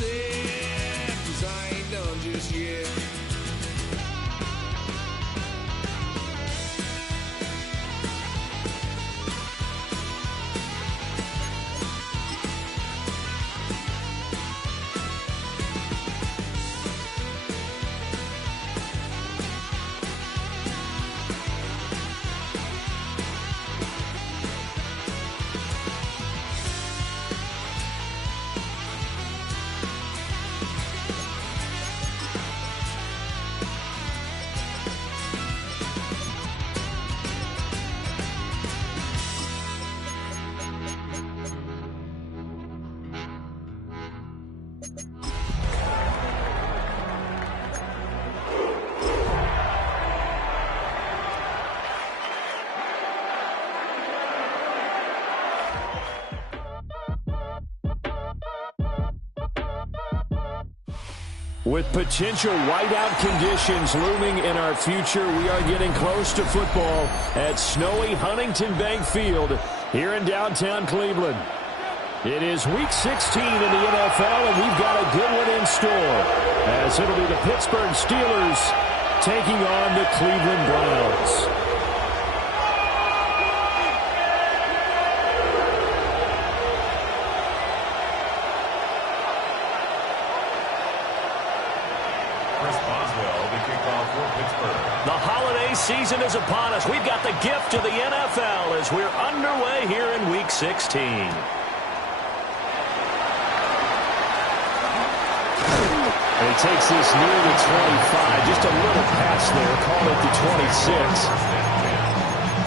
said, 'cause I ain't done just yet. With potential whiteout conditions looming in our future, we are getting close to football at snowy Huntington Bank Field here in downtown Cleveland. It is Week 16 in the NFL, and we've got a good one in store, as it'll be the Pittsburgh Steelers taking on the Cleveland Browns. The holiday season is upon us. We've got the gift of the NFL as we're underway here in Week 16. And he takes this near the 25, just a little pass there, call it the 26.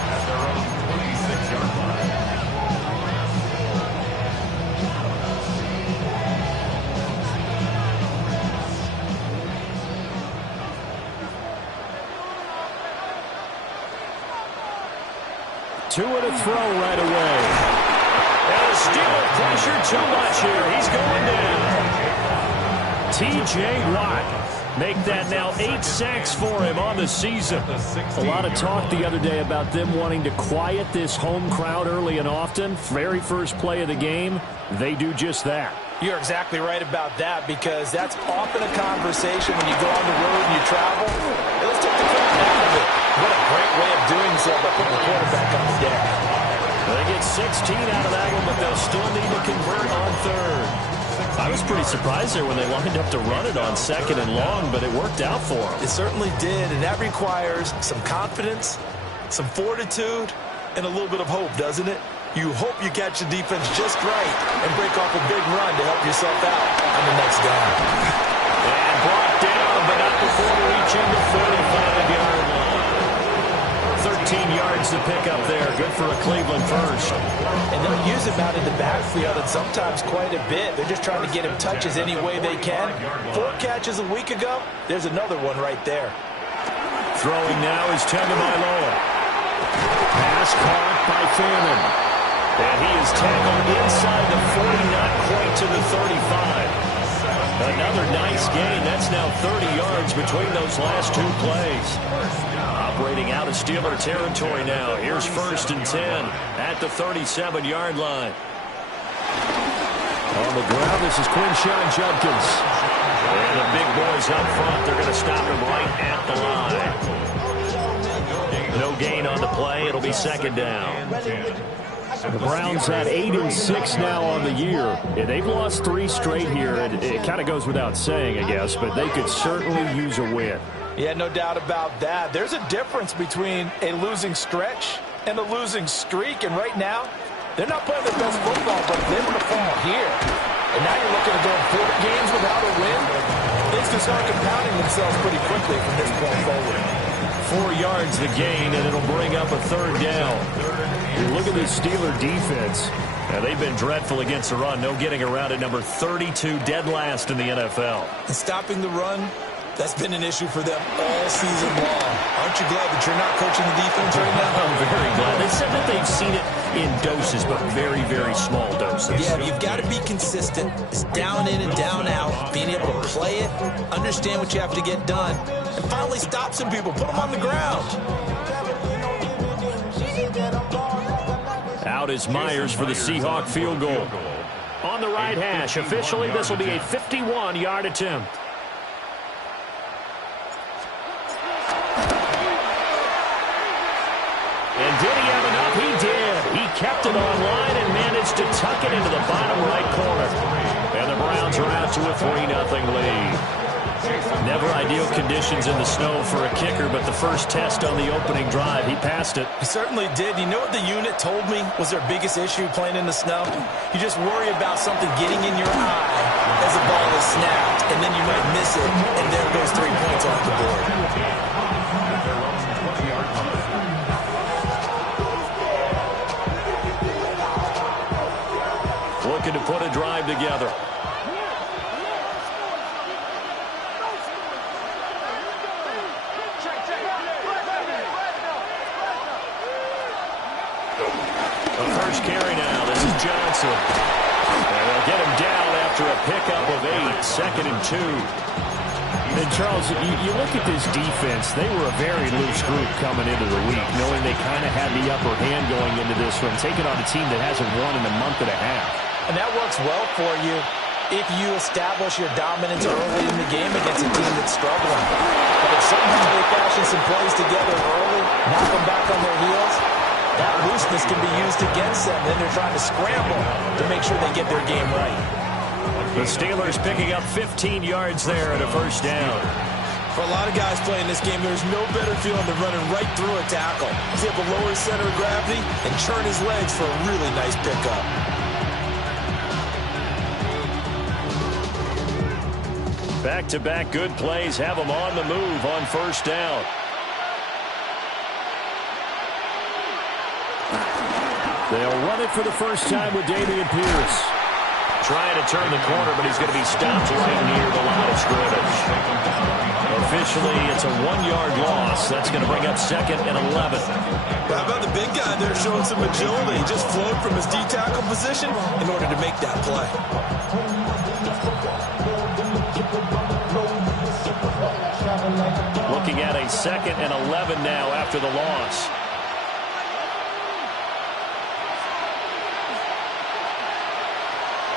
At their own 26-yard line. Two and a throw right away. And a Steeler pressure too much here. He's going down. T.J. Watt make that now 8 sacks for him on the season. A lot of talk the other day about them wanting to quiet this home crowd early and often. Very first play of the game, they do just that. You're exactly right about that, because that's often a conversation when you go on the road and you travel. Hey, let's take the crowd out of it. What a great way of doing so by putting the quarterback on the deck. They get 16 out of that one, but they'll still need to convert on third. I was pretty surprised there when they lined up to run it on second and long, but it worked out for them. It certainly did, and that requires some confidence, some fortitude, and a little bit of hope, doesn't it? You hope you catch the defense just right and break off a big run to help yourself out on the next down. And brought down, but not before reaching the 45-yard line. 13 yards to pick up there. Good for a Cleveland first. And they'll use him out in the backfield, and sometimes quite a bit. They're just trying to get him touches any way they can. 4 catches a week ago. There's another one right there. Throwing now is Tagovailoa. Pass caught by Famine. And he is tackled inside the 40, not quite to the 35. Another nice gain. That's now 30 yards between those last 2 plays. Operating out of Steeler territory now. Here's 1st and 10 at the 37-yard line. On the ground, this is Quinshon Judkins. And the big boys up front, they're going to stop him right at the line. No gain on the play. It'll be 2nd down. The Browns had 8-6 now on the year. Yeah, they've lost 3 straight here. It kind of goes without saying, I guess, but they could certainly use a win. Yeah, no doubt about that. There's a difference between a losing stretch and a losing streak, and right now, they're not playing their best football, but if they were to fall here, and now you're looking at going 4 games without a win, things can start compounding themselves pretty quickly from this point forward. 4 yards the gain, and it'll bring up a 3rd down. You look at this Steeler defense. Now, they've been dreadful against the run. No getting around at number 32, dead last in the NFL. And stopping the run, that's been an issue for them all season long. Aren't you glad that you're not coaching the defense right now? I'm very glad. They said that they've seen it in doses, but very, very small doses. Yeah, you've got to be consistent. It's down in and down out. Being able to play it, understand what you have to get done, and finally stop some people. Put them on the ground. Out is Myers for the Seahawk field goal. on the right hash. Officially, this will be a 51-yard attempt. And did he have enough? He did. He kept it online and managed to tuck it into the bottom right corner. And the Browns are out to a 3-0 lead. Never ideal conditions in the snow for a kicker, but the first test on the opening drive, he passed it. He certainly did. You know what the unit told me was their biggest issue playing in the snow? You just worry about something getting in your eye as the ball is snapped, and then you might miss it, and there goes 3 points off the board. Looking to put a drive together. The first carry now. This is Johnson. And they'll get him down after a pickup of 8, 2nd and 2. And, Charles, you look at this defense, they were a very loose group coming into the week, knowing they kind of had the upper hand going into this one, taking on a team that hasn't won in a month and a half. And that works well for you if you establish your dominance early in the game against a team that's struggling. But if somehow they fashion some plays together early, knock them back on their heels, that looseness can be used against them. Then they're trying to scramble to make sure they get their game right. The Steelers picking up 15 yards there at a first down. For a lot of guys playing this game, there's no better feeling than running right through a tackle. He's able to lower his center of gravity and churn his legs for a really nice pickup. Back-to-back good plays have them on the move on first down. They'll run it for the first time with Dameon Pierce. Trying to turn the corner, but he's going to be stopped right near the line of scrimmage. Officially, it's a 1-yard loss. That's going to bring up 2nd and 11. How about the big guy there showing some agility? He just flowed from his D-tackle position in order to make that play. Looking at a 2nd and 11 now after the loss.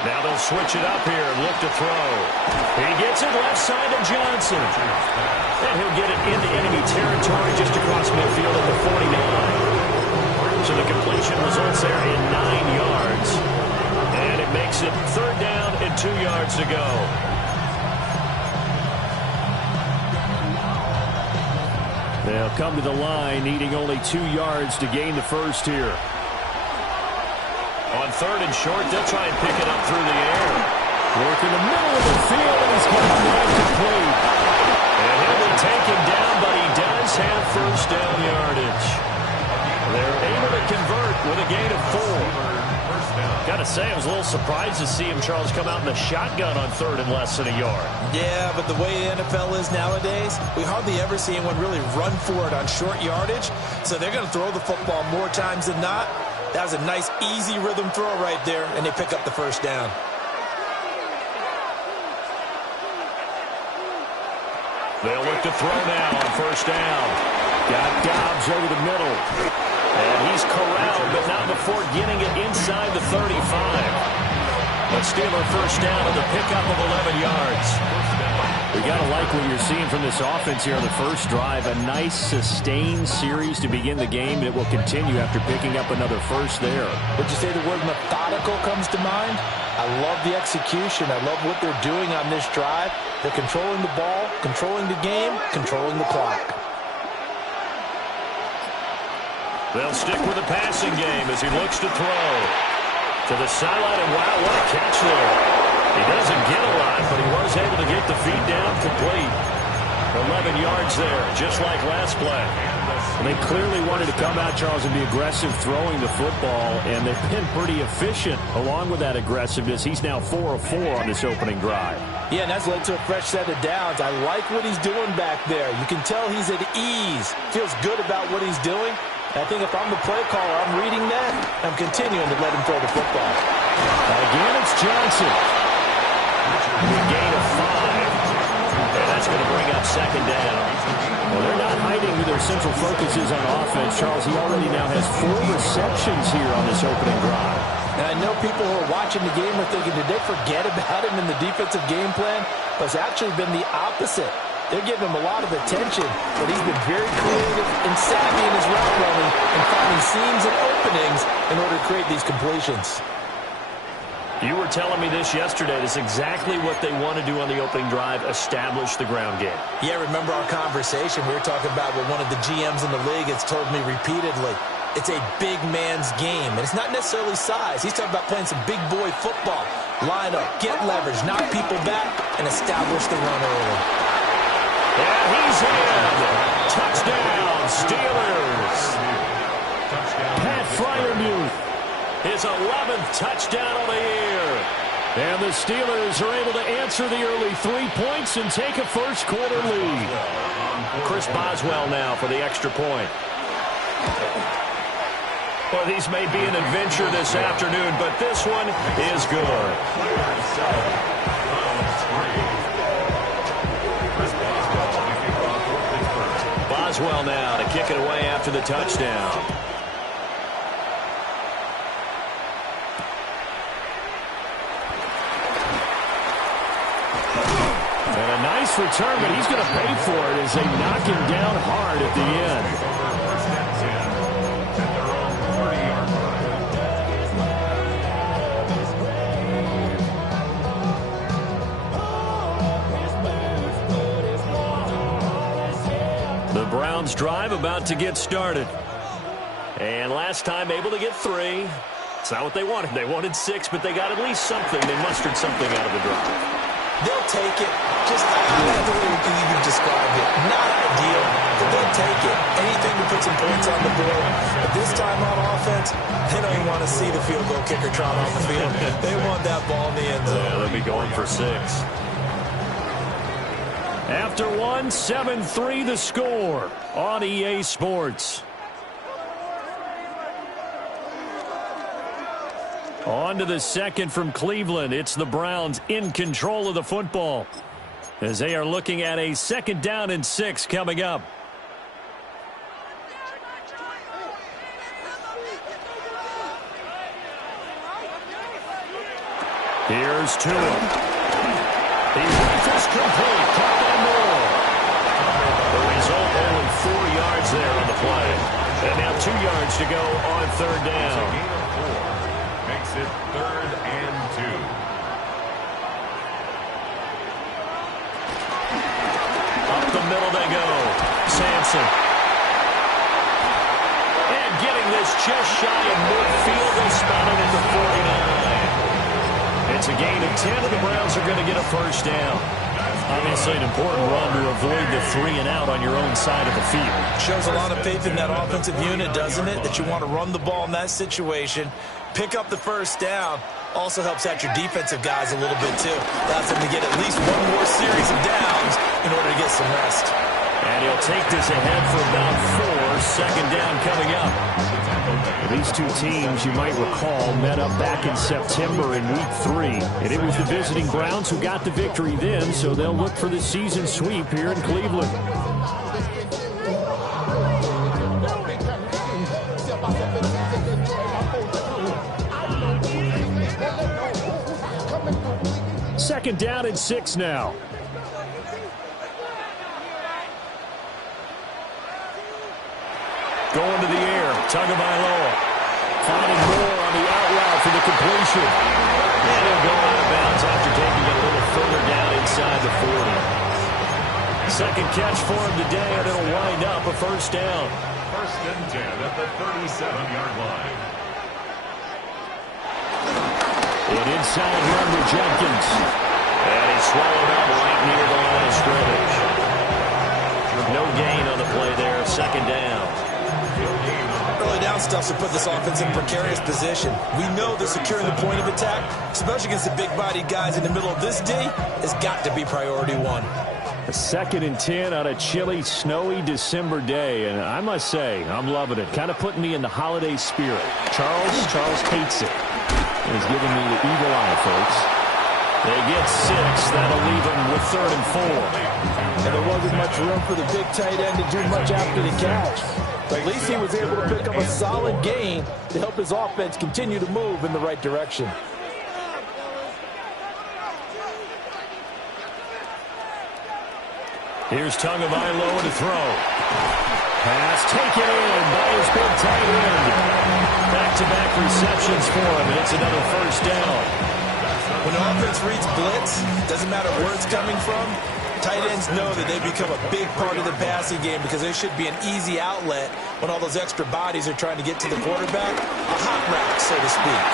Now they'll switch it up here and look to throw. He gets it left side to Johnson. And he'll get it into enemy territory just across midfield at the 49. So the completion results there in 9 yards. And it makes it 3rd down and 2 yards to go. They'll come to the line, needing only 2 yards to gain the first here. On 3rd and short, they'll try and pick it up through the air. Work in the middle of the field, and he's got it complete. And he'll be taken down, but he does have first down yardage. They're able to convert with a gain of 4. Got to say, I was a little surprised to see him, Charles, come out in the shotgun on 3rd and less than a yard. Yeah, but the way the NFL is nowadays, we hardly ever see anyone really run for it on short yardage. So they're going to throw the football more times than not. That was a nice, easy rhythm throw right there, and they pick up the first down. They'll look to throw now on first down. Got Dobbs over the middle. And he's corralled, but not before getting it inside the 35. But Steeler first down with a pickup of 11 yards. We got to like what you're seeing from this offense here on the first drive. A nice, sustained series to begin the game, and it will continue after picking up another first there. Would you say the word methodical comes to mind? I love the execution. I love what they're doing on this drive. They're controlling the ball, controlling the game, controlling the clock. They'll stick with the passing game as he looks to throw. To the sideline, and wow, what a catch there. He doesn't get a lot, but he was able to get the feed down complete. 11 yards there, just like last play. And they clearly wanted to come out, Charles, and be aggressive throwing the football, and they've been pretty efficient along with that aggressiveness. He's now 4 of 4 on this opening drive. Yeah, and that's led to a fresh set of downs. I like what he's doing back there. You can tell he's at ease, feels good about what he's doing. I think if I'm the play caller, I'm reading that. I'm continuing to let him throw the football. Again, it's Johnson. A gain of 5. And that's going to bring up 2nd down. Well, they're not hiding who their central focus is on offense. Charles, he already now has 4 receptions here on this opening drive. And I know people who are watching the game are thinking, did they forget about him in the defensive game plan? But it's actually been the opposite. They're giving him a lot of attention, but he's been very creative and savvy in his route running and finding seams and openings in order to create these completions. You were telling me this yesterday. This is exactly what they want to do on the opening drive, establish the ground game. Yeah, remember our conversation? We were talking about what one of the GMs in the league has told me repeatedly. It's a big man's game, and it's not necessarily size. He's talking about playing some big boy football. Line up, get leverage, knock people back, and establish the run early. And he's in. Touchdown, Steelers. Pat Freiermuth, his 11th touchdown of the year. And the Steelers are able to answer the early 3 points and take a first-quarter lead. Chris Boswell now for the extra point. Well, these may be an adventure this afternoon, but this one is good. Boswell now to kick it away after the touchdown. And a nice return, but he's going to pay for it as they knock him down hard at the end. The Browns drive about to get started. And last time able to get 3. It's not what they wanted. They wanted 6, but they got at least something. They mustered something out of the drive. They'll take it. Just the way you've described it. Not ideal, but they'll take it. Anything to put some points on the board. But this time on offense, they don't even want to see the field goal kicker trot on the field. They want that ball in the end zone. Yeah, they'll be going for 6. After 1, 7-3 the score on EA Sports. On to the second from Cleveland. It's the Browns in control of the football as they are looking at a 2nd down and 6 coming up. Here's Tua. The rifle's complete. Caught by Moore. The result, only 4 yards there on the play. And now 2 yards to go on 3rd down. Makes it 3rd and 2. Up the middle they go. Sampson. And getting this just shy of midfield. They spot it at the 49. It's a gain of 10, and the Browns are going to get a 1st down. Obviously an important run to avoid the 3 and out on your own side of the field. Shows a lot of faith in that offensive unit, doesn't it? That you want to run the ball in that situation. Pick up the 1st down. Also helps out your defensive guys a little bit, too. Allows them to get at least 1 more series of downs in order to get some rest. And he'll take this ahead for about 4. 2nd down coming up. These two teams, you might recall, met up back in September in Week 3. And it was the visiting Browns who got the victory then, so they'll look for the season sweep here in Cleveland. Second down and 6 now. Going to the air. Tagovailoa. Finding Moore on the out route for the completion. And he'll go out of bounds after taking it a little further down inside the 40. Second catch for him today, and it'll wind up a 1st down. 1st and 10 at the 37-yard line. And inside run to Jenkins. And he's swallowed up right near the line of scrimmage. No gain on the play there. 2nd down. Early down stuff to put this offense in precarious position. We know that securing the point of attack, especially against the big-bodied guys in the middle of this D, has got to be priority 1. A 2nd and 10 on a chilly, snowy December day. And I must say, I'm loving it. Kind of putting me in the holiday spirit. Charles hates it. He's giving me the evil eye, folks. They get 6. That'll leave them with 3rd and 4. And there wasn't much room for the big tight end to do much after the catch. But at least he was able to pick up a solid gain to help his offense continue to move in the right direction. Here's Tagovailoa to throw. Pass taken in by his big tight end. Back-to-back receptions for him, and it's another first down. When the offense reads blitz, doesn't matter where it's coming from, tight ends know that they become a big part of the passing game because there should be an easy outlet when all those extra bodies are trying to get to the quarterback. A hot rack, so to speak.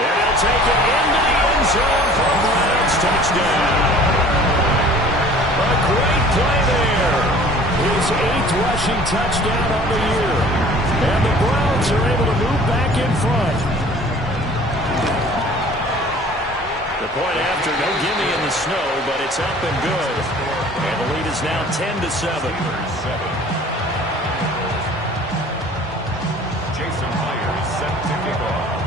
And he'll take it into the end zone for a Browns touchdown. A great play there. His 8th rushing touchdown on the year. And the Browns are able to move back in front. The point after, no gimme in the snow, but it's up and good. And the lead is now 10-7. Jason Myers set to kick off.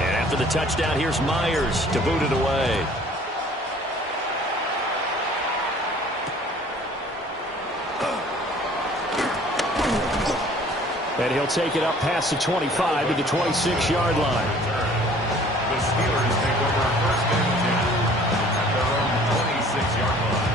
And after the touchdown, here's Myers to boot it away. And he'll take it up past the 25 to the 26-yard line. The Steelers take over first and 10 at their own 26-yard line.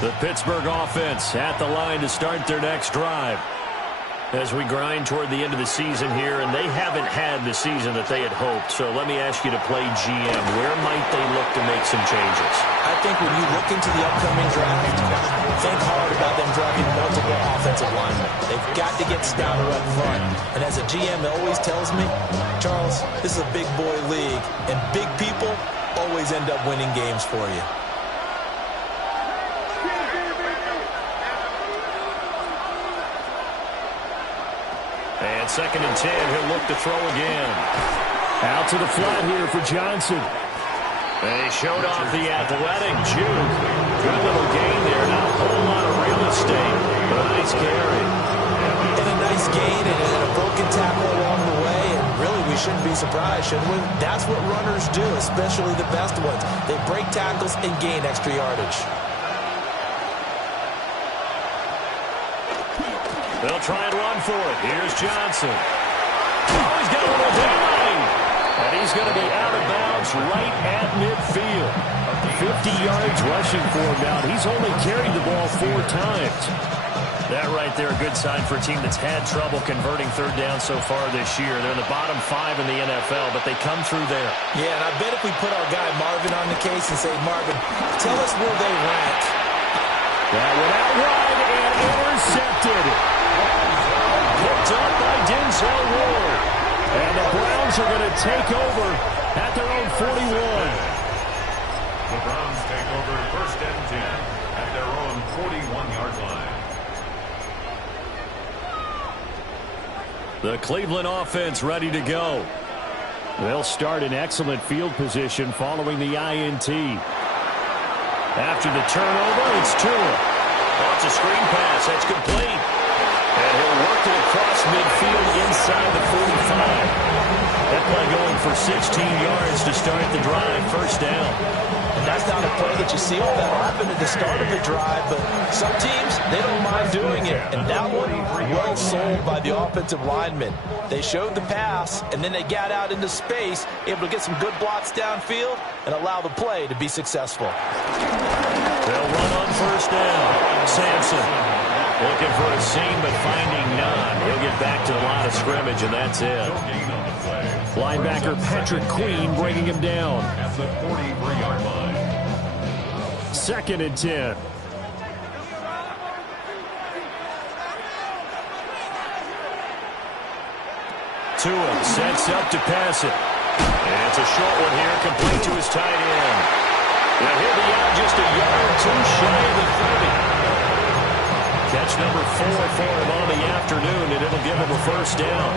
The Pittsburgh offense at the line to start their next drive. As we grind toward the end of the season here, and they haven't had the season that they had hoped. So let me ask you to play GM. Where might they look to make some changes? I think when you look into the upcoming draft, think hard about them drafting multiple offensive linemen. They've got to get stouter up front. And as a GM always tells me, Charles, this is a big boy league, and big people always end up winning games for you. And 2nd and 10, he'll look to throw again. Out to the flat here for Johnson. They showed off the athletic juke. Good little gain there. Not a whole lot of real estate, but a nice carry. And a nice gain and a broken tackle along the way. And really, we shouldn't be surprised, should we? That's what runners do, especially the best ones. They break tackles and gain extra yardage. They'll try and run for it. Here's Johnson. Oh, he's got a little daylight. And he's going to be out of bounds right at midfield. 50 yards rushing for him now. He's only carried the ball 4 times. That right there, a good sign for a team that's had trouble converting 3rd down so far this year. They're in the bottom 5 in the NFL, but they come through there. Yeah, and I bet if we put our guy Marvin on the case and say, Marvin, tell us where they rank. That went out wide and intercepted. Picked up by Denzel Ward. And the Browns are going to take over at their own 41. The Browns take over first and 10 at their own 41-yard line. The Cleveland offense ready to go. They'll start in excellent field position following the INT. After the turnover, it's Tua. Oh, it's a screen pass. That's complete. And he'll work it across midfield inside the 45. That play going for 16 yards to start the drive. First down. And that's not a play that you see all that often at the start of the drive, but some teams, they don't mind doing it. And that one, well sold by the offensive linemen. They showed the pass, and then they got out into space, able to get some good blocks downfield and allow the play to be successful. They'll run on first down. Sampson looking for a seam, but finding none. He'll get back to the line of scrimmage, and that's it. Linebacker Patrick Queen bringing him down. At the 43-yard line. 2nd and 10. Tua sets up to pass it. And it's a short one here, complete to his tight end. And he'll be out just a yard too shy of the 30. Catch number 4 for him on the afternoon, and it'll give him a first down.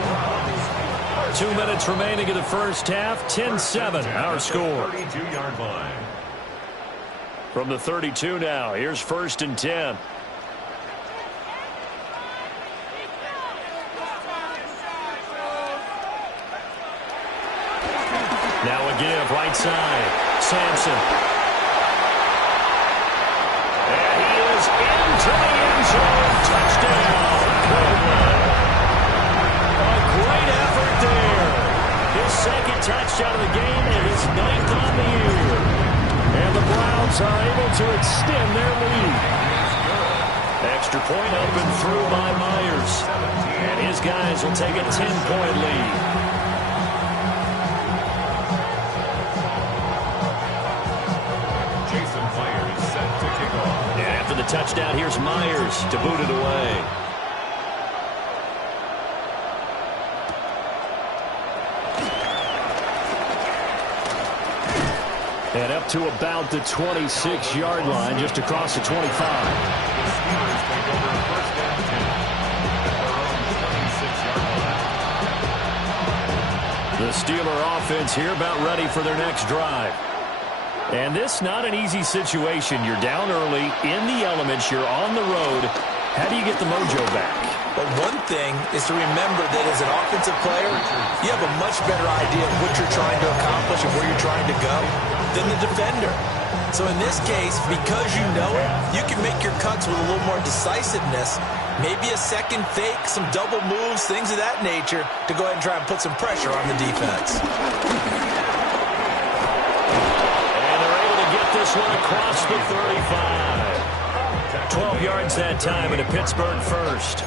2 minutes remaining in the first half. 10-7, our score. 32-yard line. From the 32 now, here's 1st and 10. Now again, right side. Sampson. And he is into the end zone. Touchdown, Cleveland. A great effort there. His second touchdown of the game and his 9th on the year. And the Browns are able to extend their lead. Extra point up and through by Myers. And his guys will take a 10-point lead. And after the touchdown, here's Myers to boot it away. And up to about the 26-yard line, just across the 25. The Steeler offense here about ready for their next drive. And this not an easy situation. You're down early, in the elements, you're on the road. How do you get the mojo back? But one thing is to remember that as an offensive player, you have a much better idea of what you're trying to accomplish and where you're trying to go than the defender. So in this case, because you know it, you can make your cuts with a little more decisiveness, maybe a second fake, some double moves, things of that nature, to go ahead and try and put some pressure on the defense. And they're able to get this one across the 35. 12 yards that time, and a Pittsburgh first.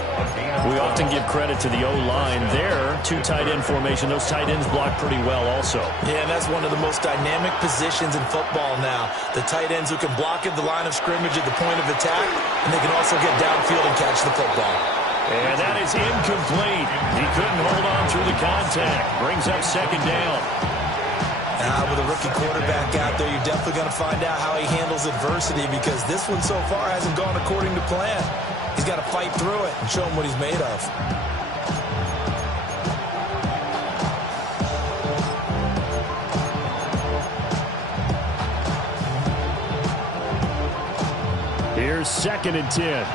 We often give credit to the O-line there. Two tight end formation. Those tight ends block pretty well also. Yeah, and that's one of the most dynamic positions in football now. The tight ends who can block at the line of scrimmage at the point of attack, and they can also get downfield and catch the football. And that is incomplete. He couldn't hold on through the contact. Brings up second down. With a rookie quarterback out there, you're definitely going to find out how he handles adversity, because this one so far hasn't gone according to plan. He's got to fight through it and show him what he's made of. Here's 2nd and 10.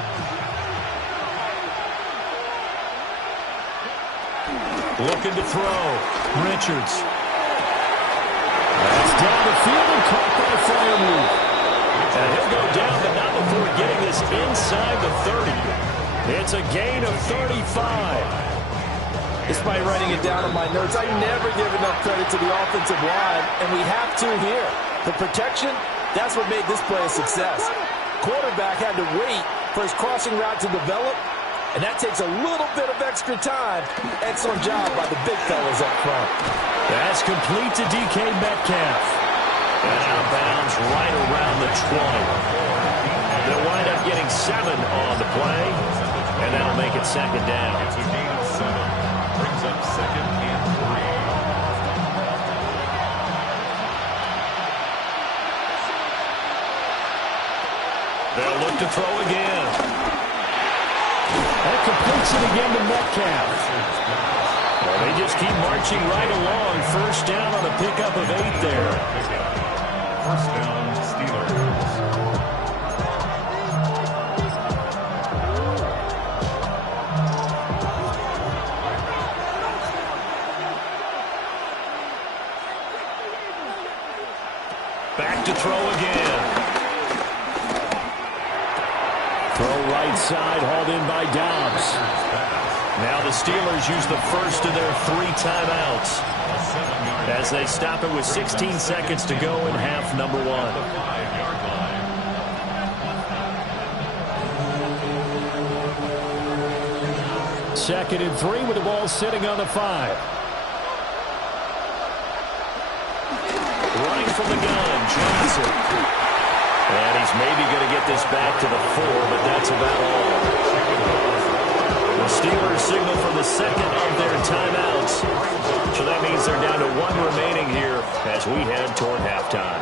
Looking to throw. Richards. That's down the field and caught by Freiermuth. And he'll go down, but not before getting this inside the 30. It's a gain of 35. Despite writing it down on my notes, I never give enough credit to the offensive line, and we have to here. The protection, that's what made this play a success. Quarterback had to wait for his crossing route to develop, and that takes a little bit of extra time. Excellent job by the big fellas up front. That's complete to DK Metcalf. And out of bounds right around the 20. They'll wind up getting 7 on the play, and that'll make it second down. It's a gain of 7. Brings up 2nd and 3. They'll look to throw again. That completes it again to Metcalf. Well, they just keep marching right along. First down on a pickup of 8 there. First down, Steelers. Back to throw again. Throw right side, hauled in by Dobbs. Now the Steelers use the first of their 3 timeouts as they stop it with 16 seconds to go in half number 1. 5-yard line. 2nd and 3 with the ball sitting on the 5. Running from the gun, Johnson. And he's maybe going to get this back to the 4, but that's about all. The Steelers signal for the 2nd of their timeouts. So that means they're down to 1 remaining here as we head toward halftime.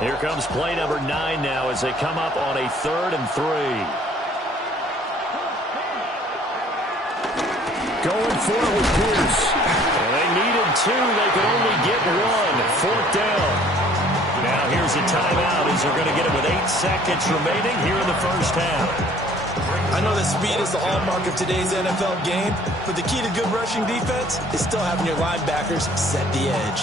Here comes play number 9 now as they come up on a 3rd and 3. Going for it with Pierce. And they needed 2. They could only get 1. 4th down. Now here's a timeout as they're going to get it with 8 seconds remaining here in the first half. I know that speed is the hallmark of today's NFL game, but the key to good rushing defense is still having your linebackers set the edge.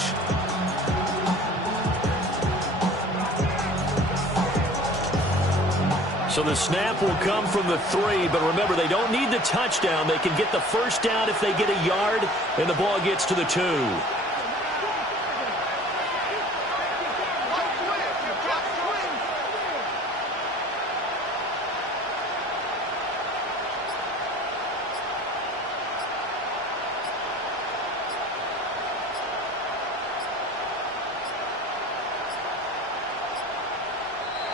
So the snap will come from the 3, but remember, they don't need the touchdown. They can get the first down if they get a yard, and the ball gets to the 2.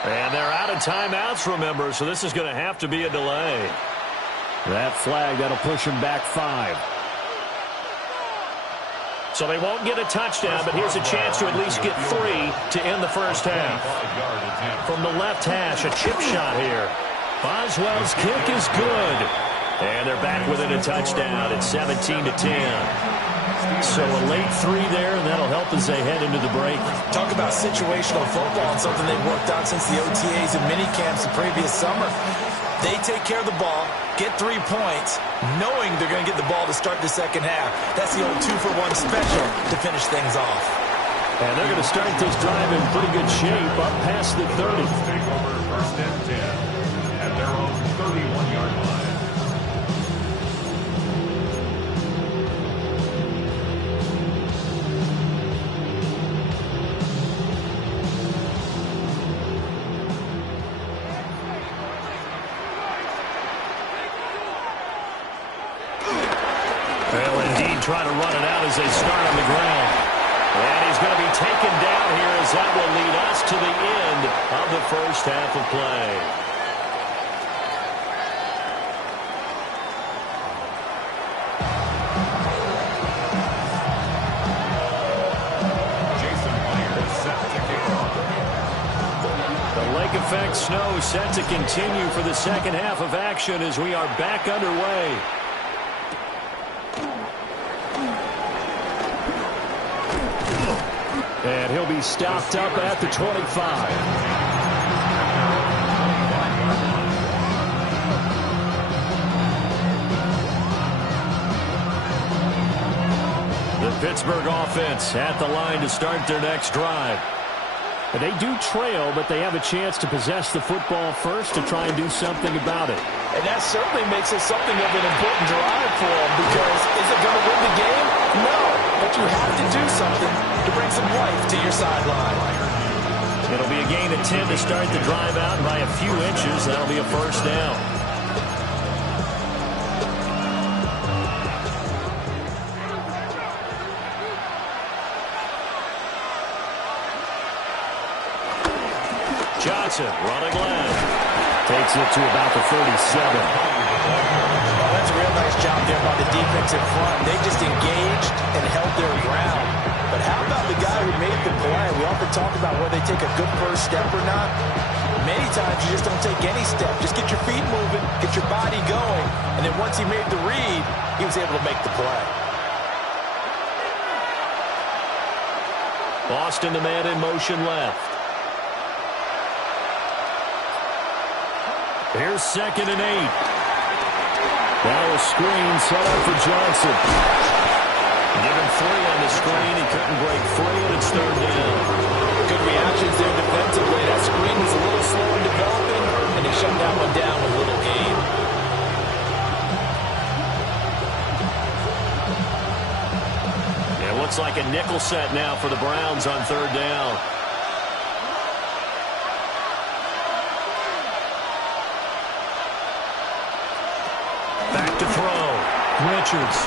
And they're out of timeouts, remember, so this is going to have to be a delay. That flag, that'll push them back 5. So they won't get a touchdown, but here's a chance to at least get 3 to end the first half. From the left hash, a chip shot here. Boswell's kick is good. And they're back within a touchdown. It's 17-10. So a late 3 there, and that'll help as they head into the break. Talk about situational football and something they've worked on since the OTAs and mini camps the previous summer. They take care of the ball, get 3 points, knowing they're going to get the ball to start the second half. That's the old 2-for-1 special to finish things off. And they're going to start this drive in pretty good shape up past the 30. Take over first and 10 at their own 31-yard line. Trying to run it out as they start on the ground. And he's going to be taken down here as that will lead us to the end of the first half of play. Jason Myers set to kick off. The lake effect snow set to continue for the second half of action as we are back underway. And he'll be stopped up at the 25. The Pittsburgh offense at the line to start their next drive. But they do trail, but they have a chance to possess the football first to try and do something about it. And that certainly makes it something of an important drive for them, because is it going to win the game? No, but you have to do something to bring some life to your sideline. It'll be a gain of 10 to start the drive out, and by a few inches, that'll be a first down. Johnson running left. Takes it to about the 37. Well, that's a real nice job there by the defense in front. They just engaged and held their ground. But how about the guy who made the play? We often talk about whether they take a good first step or not. Many times you just don't take any step. Just get your feet moving, get your body going. And then once he made the read, he was able to make the play. Boston, the man in motion left. Here's 2nd and 8. Now a screen set up for Johnson. Given 3 on the screen, he couldn't break free, and it's 3rd down. Good reactions there defensively. That screen was a little slow in developing, and they shut that one down with a little gain. It looks like a nickel set now for the Browns on 3rd down. Back to throw. Richards.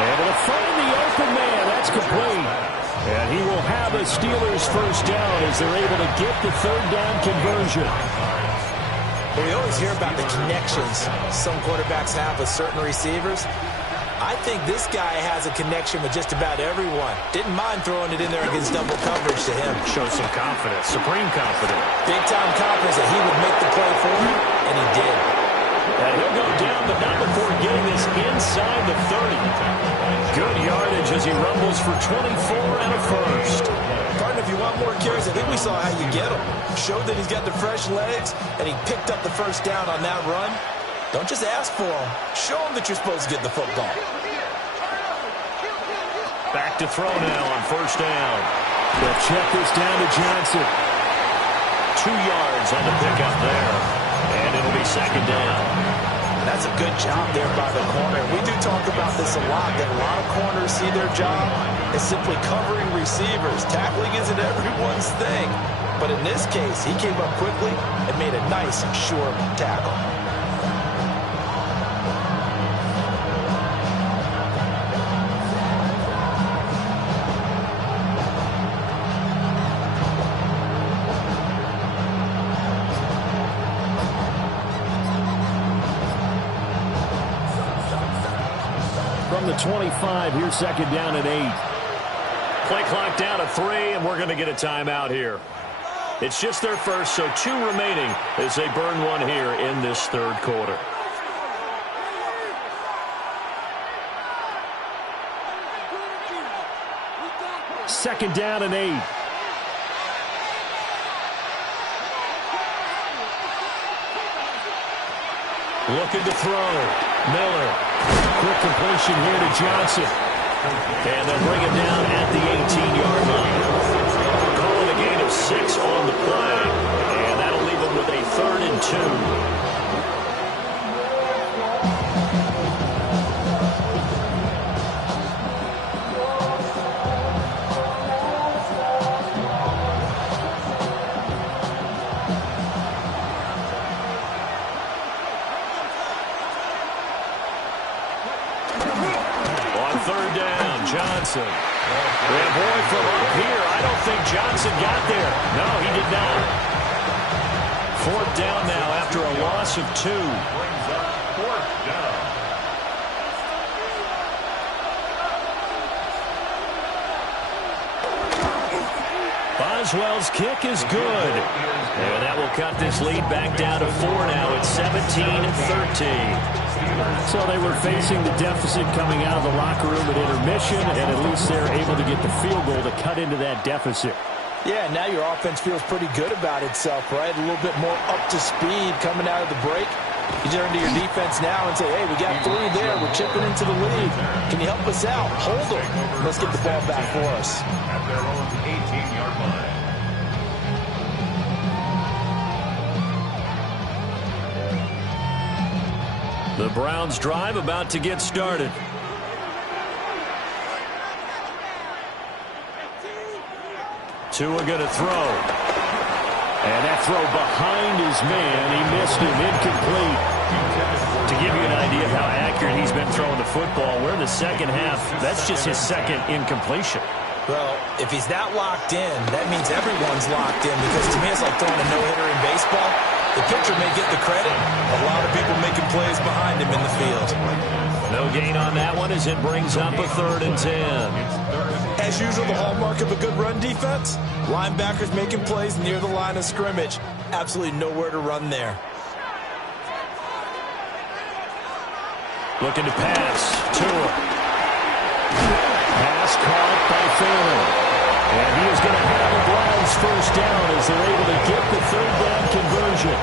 Able to find the open man. That's complete. And he will have a Steelers first down as they're able to get the 3rd down conversion. Well, we always hear about the connections some quarterbacks have with certain receivers. I think this guy has a connection with just about everyone. Didn't mind throwing it in there against double coverage to him. Shows some confidence, supreme confidence. Big-time confidence that he would make the play for him, and he did. And he'll go down, but not before getting this inside the 30. Good yardage as he rumbles for 24 and a first. Partner, if you want more carries, I think we saw how you get him. Showed that he's got the fresh legs, and he picked up the first down on that run. Don't just ask for them. Show them that you're supposed to get the football. Back to throw now on first down. They'll check this down to Johnson. 2 yards on the pickup there. And it'll be second down. That's a good job there by the corner. We do talk about this a lot, that a lot of corners see their job as simply covering receivers. Tackling isn't everyone's thing. But in this case, he came up quickly and made a nice, short tackle. From the 25, here's second down and 8. Play clock down to 3, and we're going to get a timeout here. It's just their first, so 2 remaining as they burn one here in this third quarter. Second down and 8. Looking to throw. Miller. Quick completion here to Johnson. And they'll bring it down at the 18-yard line. Calling a gain of 6 on the play. And that'll leave them with a 3rd and 2. Johnson. And boy, from up here, I don't think Johnson got there. No, he did not. 4th down now after a loss of 2. Brings up 4th down. Boswell's kick is good. And that will cut this lead back down to 4 now. It's 17-13. So they were facing the deficit coming out of the locker room at intermission, and at least they're able to get the field goal to cut into that deficit. Yeah, now your offense feels pretty good about itself, right? A little bit more up to speed coming out of the break. You turn to your defense now and say, hey, we got 3 there. We're chipping into the lead. Can you help us out? Hold them. Let's get the ball back for us. At their own 18-yard line. The Browns drive about to get started. Tua going to throw. And that throw behind his man. He missed him. Incomplete. To give you an idea of how accurate he's been throwing the football, we're in the second half. That's just his 2nd incompletion. Well, if he's that locked in, that means everyone's locked in, because to me it's like throwing a no-hitter in baseball. The pitcher may get the credit. A lot of people making plays behind him in the field. No gain on that one as it brings up a 3rd and 10. As usual, the hallmark of a good run defense, linebackers making plays near the line of scrimmage. Absolutely nowhere to run there. Looking to pass. Tua. Pass caught by Phelan. And he is going to have the Browns first down as they're able to get the 3rd down conversion.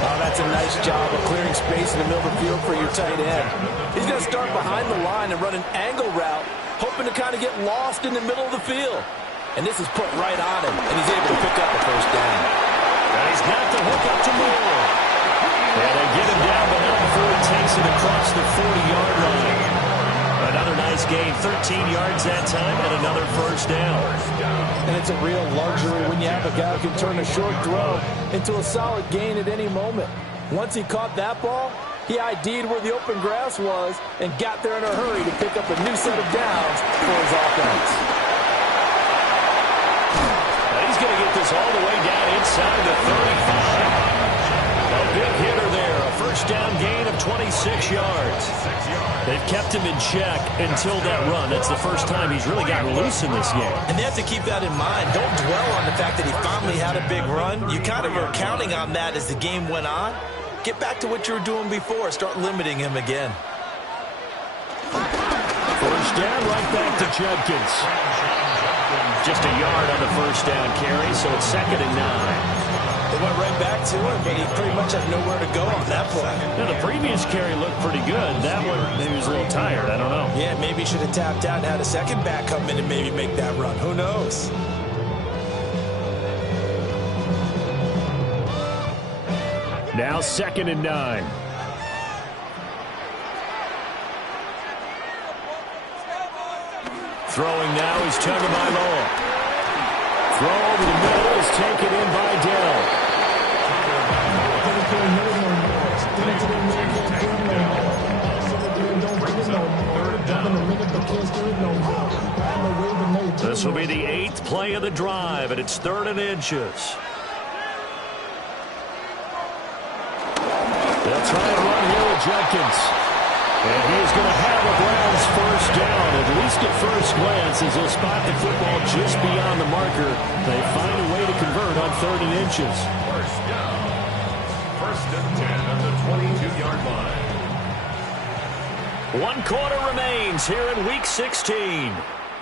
Oh, that's a nice job of clearing space in the middle of the field for your tight end. He's going to start behind the line and run an angle route, hoping to kind of get lost in the middle of the field. And this is put right on him, and he's able to pick up the first down. And he's got the hook up to Moore. And they get him down, but not before he takes it across the 40-yard line. Another nice gain, 13 yards that time, and another first down. And it's a real luxury when you have a guy who can turn a short throw into a solid gain at any moment. Once he caught that ball, he ID'd where the open grass was and got there in a hurry to pick up a new set of downs for his offense. Now he's going to get this all the way down inside the 35. A big hitter there, a first down gain of 26 yards. They've kept him in check until that run. That's the first time he's really gotten loose in this game. And they have to keep that in mind. Don't dwell on the fact that he finally had a big run. You kind of are counting on that as the game went on. Get back to what you were doing before. Start limiting him again. First down, right back to Judkins. Just a yard on the first down carry, so it's 2nd and 9. They went right back got to him, but he pretty much had nowhere to go on that play. Now, the previous carry looked pretty good. That one, maybe he was a little tired. I don't know. Yeah, maybe he should have tapped out and had a second back come in and maybe make that run. Who knows? Now 2nd and 9. Throwing now is Tagovailoa. Throw over the middle is taken in by Dell. This will be the 8th play of the drive, and it's 3rd and inches. They'll try and run here with Jenkins. And he is going to have the Browns first down, at least at first glance, as they'll spot the football just beyond the marker. They find a way to convert on 3rd and inches. First down. 1st and 10 at the 22-yard line. 1 quarter remains here in Week 16.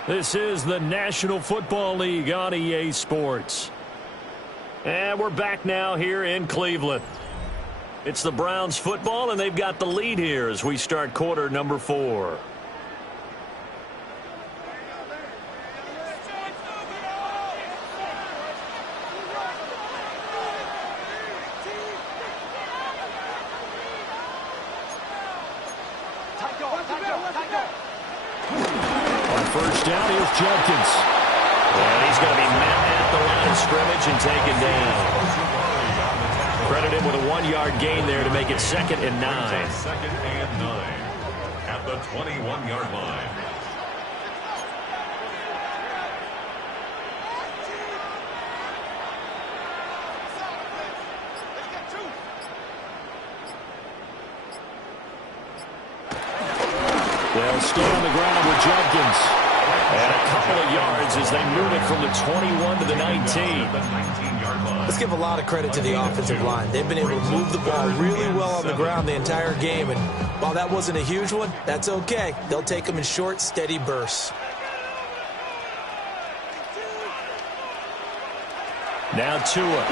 This is the National Football League on EA Sports. And we're back now here in Cleveland. It's the Browns football, and they've got the lead here as we start quarter number 4. On first down, here's Jenkins. And he's going to be met at the line of scrimmage and taken down. Credit him with a 1-yard gain there to make it 2nd and 9. 2nd and 9 at the 21-yard line. They'll stay on the ground with Jenkins. And a couple of yards as they move it from the 21 to the 19. Let's give a lot of credit to the offensive line. They've been able to move the ball really well on the ground the entire game. And while that wasn't a huge one, that's okay. They'll take them in short, steady bursts. Now Tua.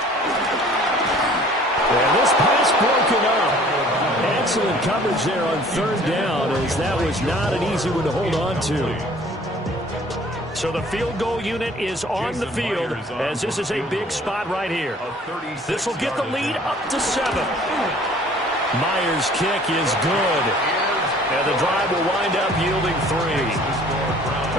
And this pass broken up. Excellent coverage there on 3rd down, as that was not an easy one to hold on to. So the field goal unit is on the field, as this is a big spot right here. This will get the lead up to 7. Myers' kick is good. And the drive will wind up yielding 3.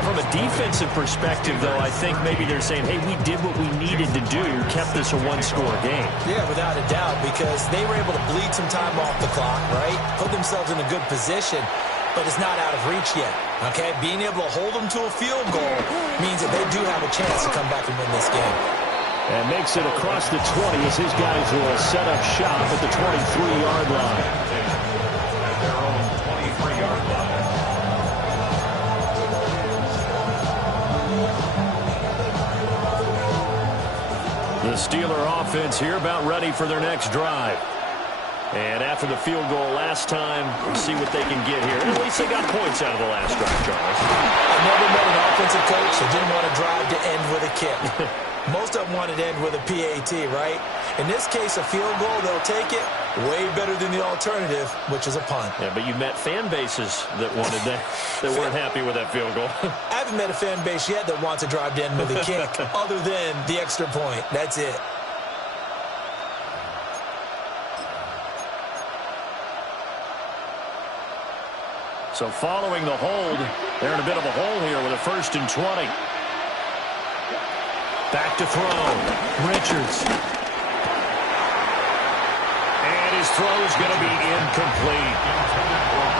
From a defensive perspective, though, I think maybe they're saying, hey, we did what we needed to do, kept this a 1-score game. Yeah, without a doubt, because they were able to bleed some time off the clock, right? Put themselves in a good position, but it's not out of reach yet, okay? Being able to hold them to a field goal means that they do have a chance to come back and win this game. And makes it across the 20 as his guys will set up shop at the 23-yard line. At their own 23-yard line. The Steeler offense here about ready for their next drive. And after the field goal last time, we'll see what they can get here. At least they got points out of the last drive, Charles. I never met an offensive coach that didn't want to drive to end with a kick. Most of them wanted to end with a PAT, right? In this case, a field goal, they'll take it. Way better than the alternative, which is a punt. Yeah, but you met fan bases that wanted that, that weren't happy with that field goal. I haven't met a fan base yet that wants to drive to end with a kick, other than the extra point. That's it. So following the hold, they're in a bit of a hole here with a 1st and 20. Back to throw. Richards. And his throw is going to be incomplete.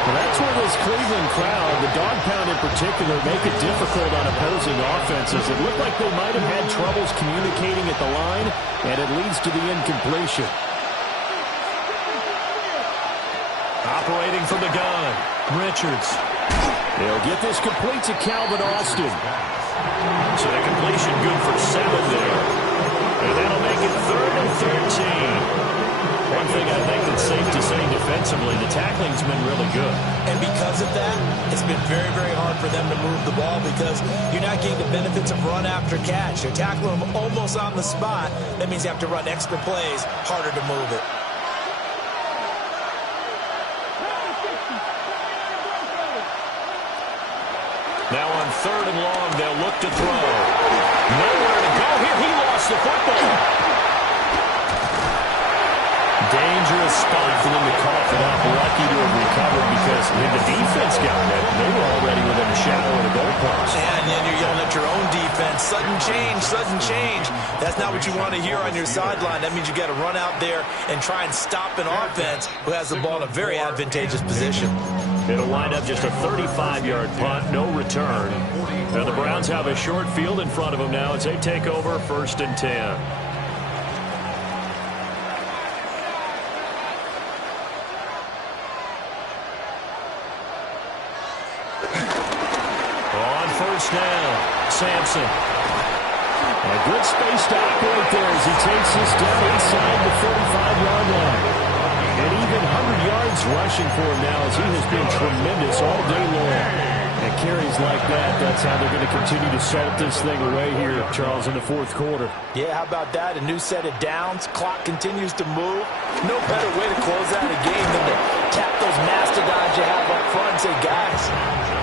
Well, that's where this Cleveland crowd, the dog pound in particular, make it difficult on opposing offenses. It looked like they might have had troubles communicating at the line, and it leads to the incompletion. Operating from the gun, Richards. They'll get this complete to Calvin Austin. So the completion good for 7 there. And that'll make it 3rd and 13. One thing I think that's safe to say defensively, the tackling linesmen really good. And because of that, it's been very, very hard for them to move the ball because you're not getting the benefits of run after catch. You're tackling them almost on the spot. That means you have to run extra plays, harder to move it. Now on 3rd and long, they'll look to throw. Nowhere to go here. He lost the football. Dangerous spot for them to cough it up. Lucky to have recovered because when the defense got it, they were already within the shadow of the goalpost. Yeah, and then you're yelling at your own defense. Sudden change, sudden change. That's not what you want to hear on your sideline. That means you got to run out there and try and stop an offense who has the ball in a very advantageous position. It'll wind up just a 35-yard punt, no return. Now the Browns have a short field in front of them now as they take over 1st and 10. On 1st down, Sampson. A good space to operate there as he takes this down inside the 35-yard line. And even 100 yards rushing for him now as he has been tremendous all day long. And carries like that, that's how they're going to continue to salt this thing away here, Charles, in the 4th quarter. Yeah, how about that? A new set of downs. Clock continues to move. No better way to close out a game than to tap those mastodons you have up front and say, guys,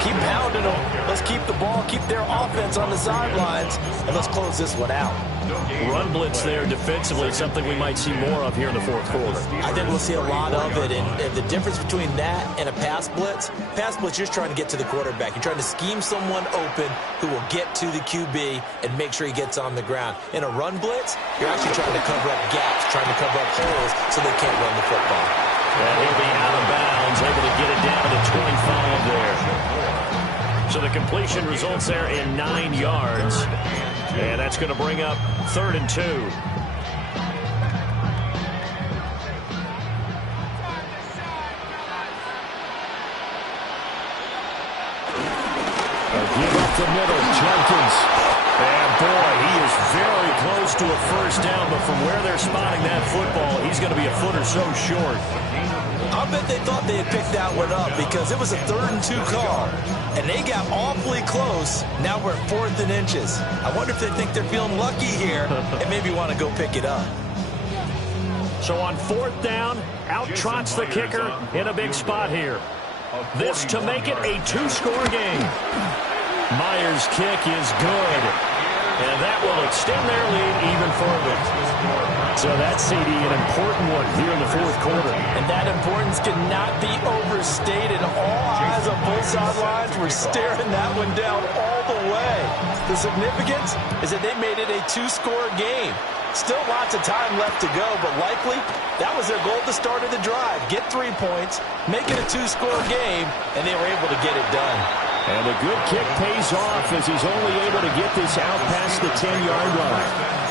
keep pounding them. Let's keep the ball, keep their offense on the sidelines, and let's close this one out. Run blitz there defensively, something we might see more of here in the 4th quarter. I think we'll see a lot of it, and the difference between that and a pass blitz, you're just trying to get to the quarterback. You're trying to scheme someone open who will get to the QB and make sure he gets on the ground. In a run blitz, you're actually trying to cover up gaps, trying to cover up holes so they can't run the football. And he'll be out of bounds, able to get it down to 25 there. So the completion results there in 9 yards. And that's going to bring up 3rd and 2. Give up the middle, Jenkins. And boy, he is very close to a 1st down, but from where they're spotting that football, he's going to be a foot or so short. I bet they thought they had picked that one up because it was a 3rd and 2 call, and they got awfully close. Now we're at 4th and inches. I wonder if they think they're feeling lucky here and maybe want to go pick it up. So on 4th down, out trots the kicker in a big spot here. This to make it a 2-score game. Myers' kick is good, and that will extend their lead even further. So that's, CD, an important one here in the 4th quarter. And that importance cannot be overstated. All eyes on both sidelines were staring that one down all the way. The significance is that they made it a 2-score game. Still lots of time left to go, but likely that was their goal at the start of the drive. Get 3 points, make it a 2-score game, and they were able to get it done. And a good kick pays off as he's only able to get this out past the 10-yard line.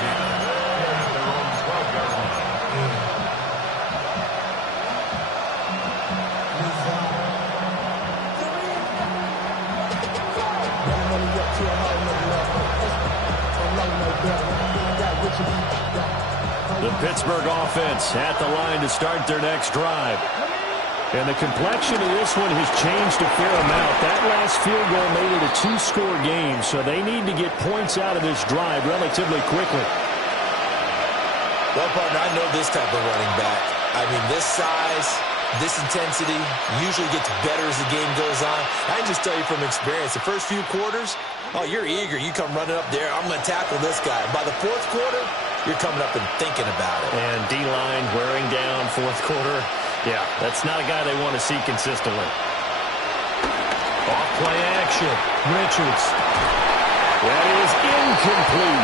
The Pittsburgh offense at the line to start their next drive. And the complexion of this one has changed a fair amount. That last field goal made it a 2-score game, so they need to get points out of this drive relatively quickly. Well, partner, I know this type of running back. I mean, this size, this intensity usually gets better as the game goes on. I can just tell you from experience, the first few quarters, oh, you're eager. You come running up there, I'm going to tackle this guy. By the 4th quarter, you're coming up and thinking about it. And D-line wearing down 4th quarter. Yeah, that's not a guy they want to see consistently. Off-play action. Richards. That is incomplete.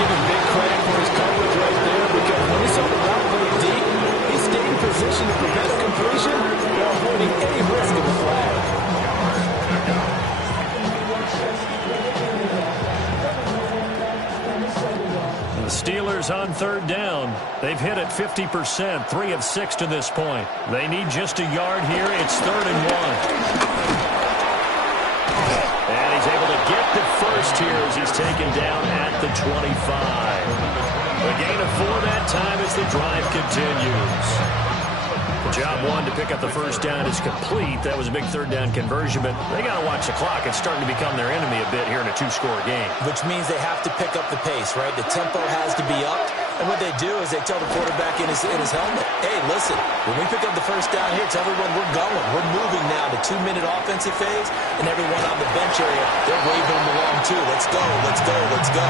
Give him big credit for his coverage right there because when he saw the route going deep, he stayed in position to prevent a completion while avoiding any risk of a flag. The Steelers on 3rd down. They've hit it 50%, 3 of 6 to this point. They need just a yard here. It's 3rd and 1. And he's able to get the first here as he's taken down at the 25. A gain of 4 that time as the drive continues. Job one to pick up the first down is complete. That was a big third down conversion, but they got to watch the clock. It's starting to become their enemy a bit here in a two-score game. Which means they have to pick up the pace, right? The tempo has to be upped. And what they do is they tell the quarterback in his helmet, hey, listen, when we pick up the first down here, tell everyone we're going. We're moving now to 2-minute offensive phase, and everyone on the bench area, they're waving them along too. Let's go, let's go, let's go.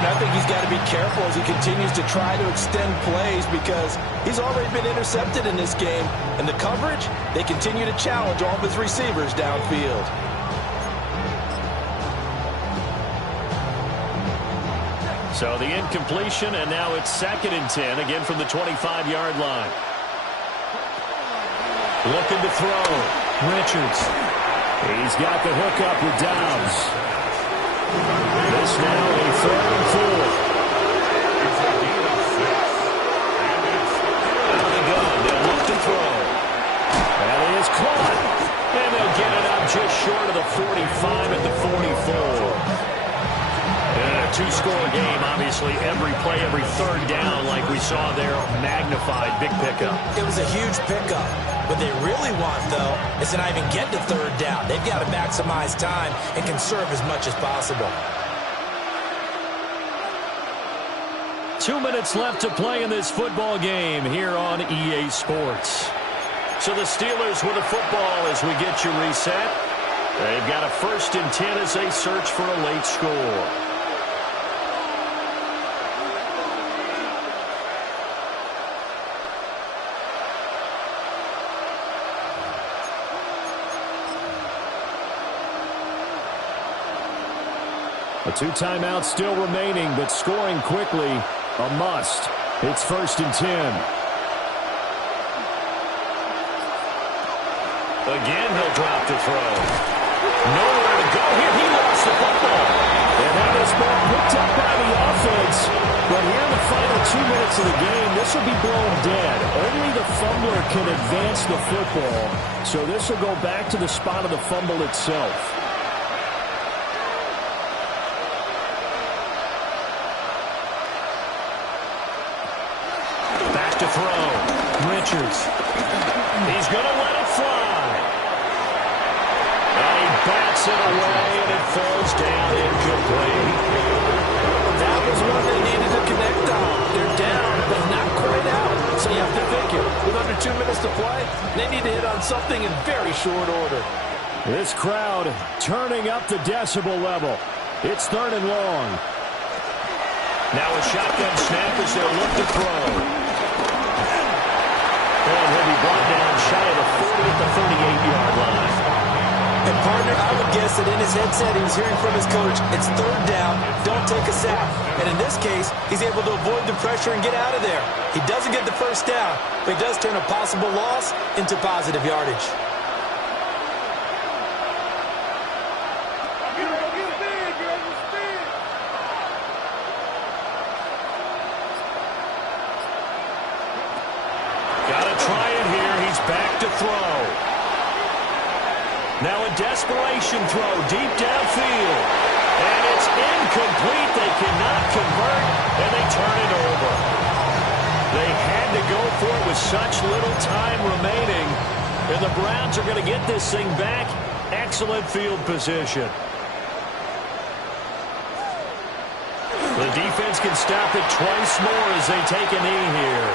I think he's got to be careful as he continues to try to extend plays because he's already been intercepted in this game. And the coverage, they continue to challenge all of his receivers downfield. So the incompletion, and now it's 2nd and 10, again from the 25-yard line. Looking to throw. Richards. He's got the hook up with Downs. This now a 3rd and 4. Out of the gun, they'll look to throw. That is caught. And they'll get it up just short of the 45 at the 44. In a two-score game, obviously, every play, every third down, like we saw there, magnified, big pickup. It was a huge pickup. What they really want, though, is to not even get to third down. They've got to maximize time and conserve as much as possible. 2 minutes left to play in this football game here on EA Sports. So the Steelers with a football as we get you reset. They've got a 1st and 10 as they search for a late score. The 2 timeouts still remaining, but scoring quickly, a must. It's 1st and 10. Again, he'll drop to throw. Nowhere to go here. He lost the football. And now this ball picked up by the offense. But here in the final 2 minutes of the game, this will be blown dead. Only the fumbler can advance the football. So this will go back to the spot of the fumble itself. To throw. Richards. He's going to let it fly. And he bats it away, and it falls down incomplete. That was one they needed to connect on. They're down, but not quite out. So you have to figure, with under 2 minutes to play, they need to hit on something in very short order. This crowd turning up the decibel level. It's 3rd and long. Now a shotgun snap as they'll look to throw. And he'll be brought down shy of the 40 at the 38-yard line. And, partner, I would guess that in his headset he was hearing from his coach, it's 3rd down, don't take a sack. And in this case, he's able to avoid the pressure and get out of there. He doesn't get the first down, but he does turn a possible loss into positive yardage. Back to throw. Now a desperation throw deep downfield. And it's incomplete. They cannot convert, and they turn it over. They had to go for it with such little time remaining. And the Browns are going to get this thing back. Excellent field position. The defense can stop it twice more as they take a knee here.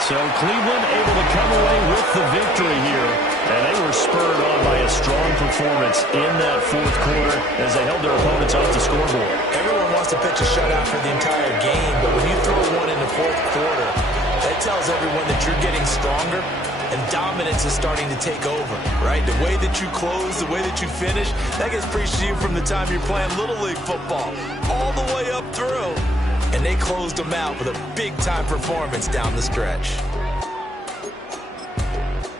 So Cleveland able to come away with the victory here. And they were spurred on by a strong performance in that 4th quarter as they held their opponents off the scoreboard. Everyone wants to pitch a shutout for the entire game, but when you throw one in the 4th quarter, that tells everyone that you're getting stronger and dominance is starting to take over, right? The way that you close, the way that you finish, that gets preached to you from the time you're playing Little League football all the way up through. And they closed them out with a big-time performance down the stretch.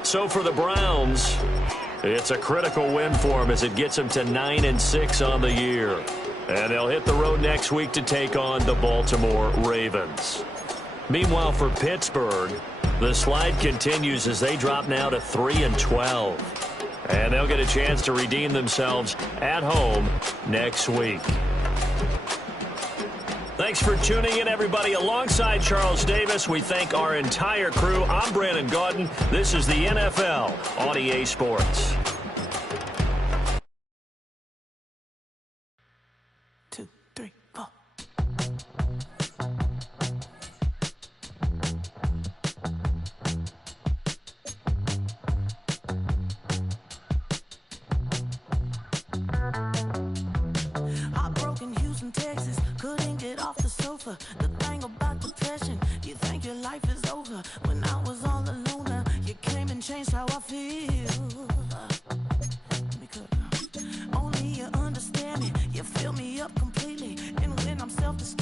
So for the Browns, it's a critical win for them as it gets them to 9-6 on the year. And they'll hit the road next week to take on the Baltimore Ravens. Meanwhile, for Pittsburgh, the slide continues as they drop now to 3-12. And they'll get a chance to redeem themselves at home next week. Thanks. Thanks for tuning in, everybody. Alongside Charles Davis, we thank our entire crew. I'm Brandon Gaudin. This is the NFL on EA Sports. 2, 3, 4. Heartbroken Houston, Texas, couldn't get off the sofa. The thing about depression, you think your life is over. When I was all alone, you came and changed how I feel. Because only you understand me, you fill me up completely. And when I'm self-destructive,